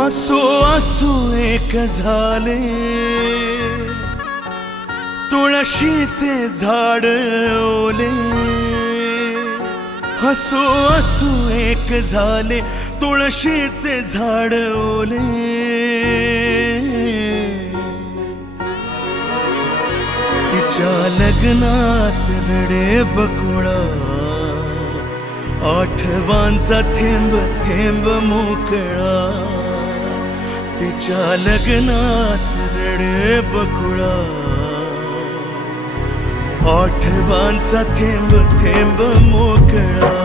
असो असो एक झाले तुळशीचे झाड ओले, असो असो एक झाले तुळशीचे झाड ओले। तिच्या लग्नात रडे बकुळा, आठवांचा थेंब थेंब मोकळा। तिच्या लग्नात रडे बकुळा, आठवांचा थेंब थेंब मोकळा।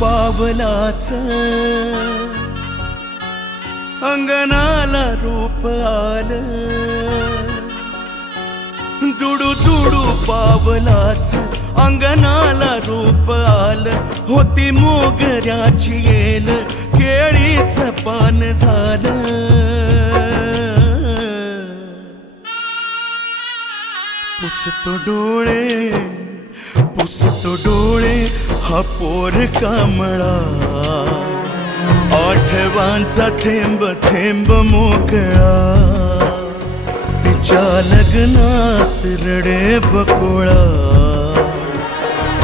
पावलाच अंगणाला रूप आलं, दुडू दुडू पावलाच अंगणाला रूप आलं। होती मोगऱ्याची येल केळीच पान झालं। पुसतो डोळे पुसतो डोळे हा पोर कामळा, आठवांचा थेंब थेंब मोकळा। तिच्या लग्नात रडे बकुळा,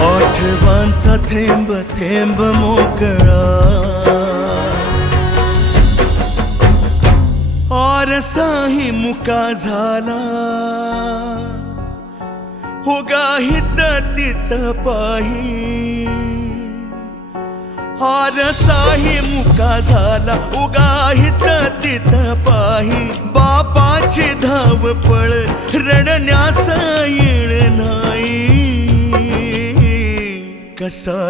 आठवांचा थेंब थेंब मोकळा। आरसाही मुका झाला, होगा हित तित पाही। आरसाही मुका झाला, उगा हित तित पाही। बापाची धावपळ रडण्यास येळ नाही, कसा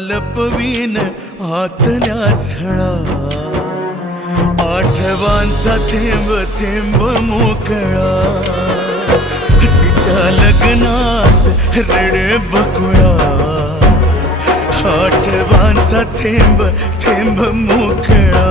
लपवीन आतल्या झळा। आठवांचा थेंब थेंब मोकळा, तिच्या लग्नात रडे बकुळा, आठवांचा थेंब थेंब मोकळा।